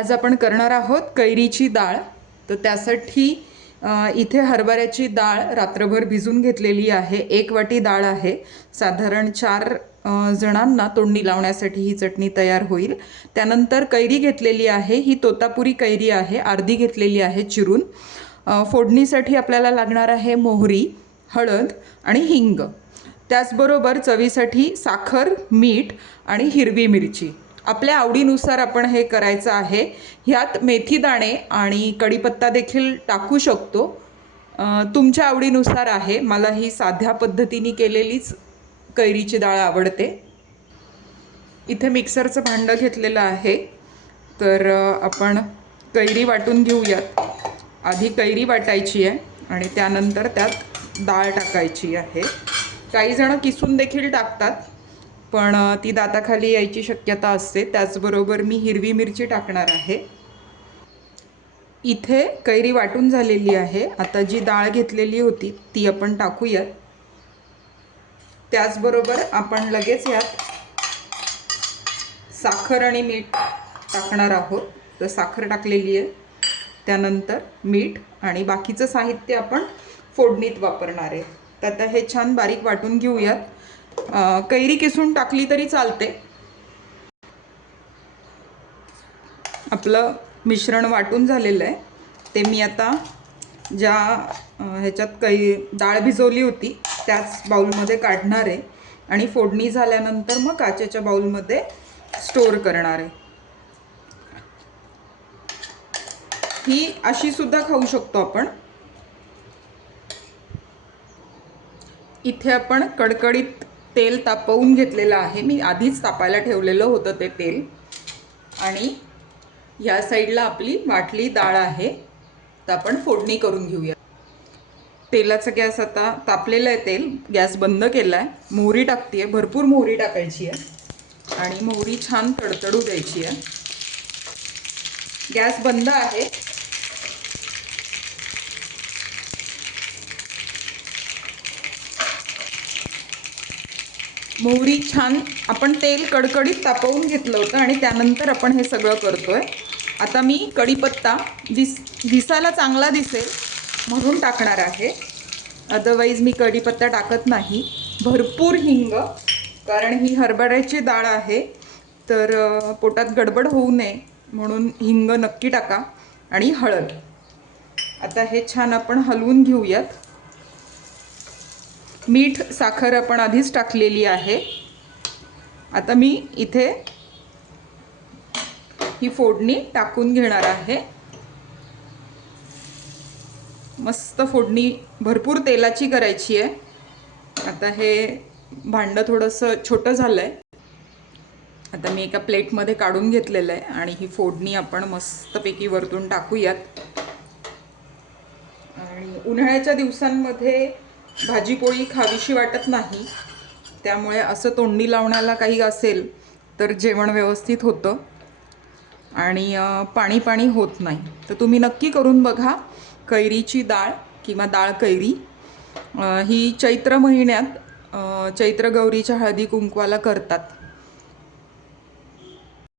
आज आपण करणार आहोत कैरीची डाळ. तर त्यासाठी इथे हरभऱ्याची डाळ रात्रभर भिजून घेतलेली आहे. एक वाटी डाळ आहे. साधारण चार जणांना तोंडी लावण्यासाठी ही चटणी तयार होईल. त्यानंतर कैरी घेतलेली आहे. ही तोतापुरी कैरी आहे. अर्धी घेतलेली आहे चिरून. फोडणीसाठी आपल्याला लागणार आहे मोहरी हळद आणि हिंग. त्याचबरोबर चवीसाठी साखर मीठ आणि हिरवी मिरची. आपल्या आवडीनुसार आपण हे करायचं आहे. ह्यात मेथी दाणे आणि कढीपत्ता देखील टाकू शकतो. तुमच्या आवडीनुसार आहे. मला ही साध्या पद्धतीने केलेलीच कैरीची डाळ आवडते. इथे मिक्सरचं भांडं घेतलेलं आहे. तर आपण कैरी वाटून घेऊयात. आधी कैरी वाटायची आहे आणि त्यानंतर त्यात डाळ टाकायची आहे. काही जणं किसून देखील टाकतात. पण ती दाताखाली यायची शक्यता असते. त्याचबरोबर मी हिरवी मिरची टाकणार आहे. इथे कैरी वाटून झालेली आहे. आता जी डाळ घेतलेली होती ती आपण टाकूयात त्याचबरोबर आपण लगेच यात साखर आणि मीठ टाकणार आहोत. तर साखर टाकलेली आहे. त्यानंतर मीठ आणि बाकीचं साहित्य आपण फोडणीत वापरणार आहे. तर आता हे छान बारीक वाटून घेऊयात. कैरी किसून टाकली तरी चालते. आपलं मिश्रण वाटून झालेलं आहे. ते मी आता ज्या ह्याच्यात काही डाळ भिजवली होती त्याच बाऊलमध्ये काढणार आहे. आणि फोडणी झाल्यानंतर मग काचेच्या बाऊलमध्ये स्टोअर करणार आहे. ही अशी सुद्धा खाऊ शकतो आपण. इथे आपण कडकडीत तेल तापवून घेतलेलं आहे. मी आधीच तापायला ठेवलेलं होतं ते तेल. आणि ह्या साईडला आपली वाटली डाळ आहे. तर आपण फोडणी करून घेऊया. तेलाचा गॅस आता तापलेलं आहे तेल. गॅस बंद केला आहे मोहरी टाकते आहे भरपूर मोहरी टाकायची आहे. आणि मोहरी छान तडतडू द्यायची आहे. गॅस बंद आहे. मोहरी छान आपण तेल कडकडीत तापवून घेतलं होतं आणि त्यानंतर आपण हे सगळं करतो आहे आता मी कढीपत्ता दिस दिसायला चांगला दिसेल म्हणून टाकणार आहे. अदरवाईज मी कढीपत्ता टाकत नाही. भरपूर हिंग कारण ही हरभऱ्याची डाळ आहे. तर पोटात गडबड होऊ नये म्हणून हिंग नक्की टाका. आणि हळद. आता हे छान आपण हलवून घेऊयात. मीठ साखर आपण आधीच टाकलेली आहे. आता मी इथे ही फोडणी टाकून घेणार आहे. मस्त फोडणी भरपूर तेलाची करायची आहे. आता हे भांडं थोडंसं छोटं झालं आहे आता मी एका प्लेटमध्ये काढून घेतलेलं आहे आणि ही फोडणी आपण मस्तपैकी वरतून टाकूयात. आणि उन्हाळ्याच्या दिवसांमध्ये भाजी पोळी खावीशी वाटत नाही. त्यामुळे असं तोंडी लावण्याला काही असेल तर जेवण व्यवस्थित होतं. आणि पाणी पाणी होत नाही. तर तुम्ही नक्की करून बघा कैरीची डाळ किंवा डाळ कैरी. ही चैत्र महिन्यात चैत्र गौरीच्या हळदी कुंकवाला करतात.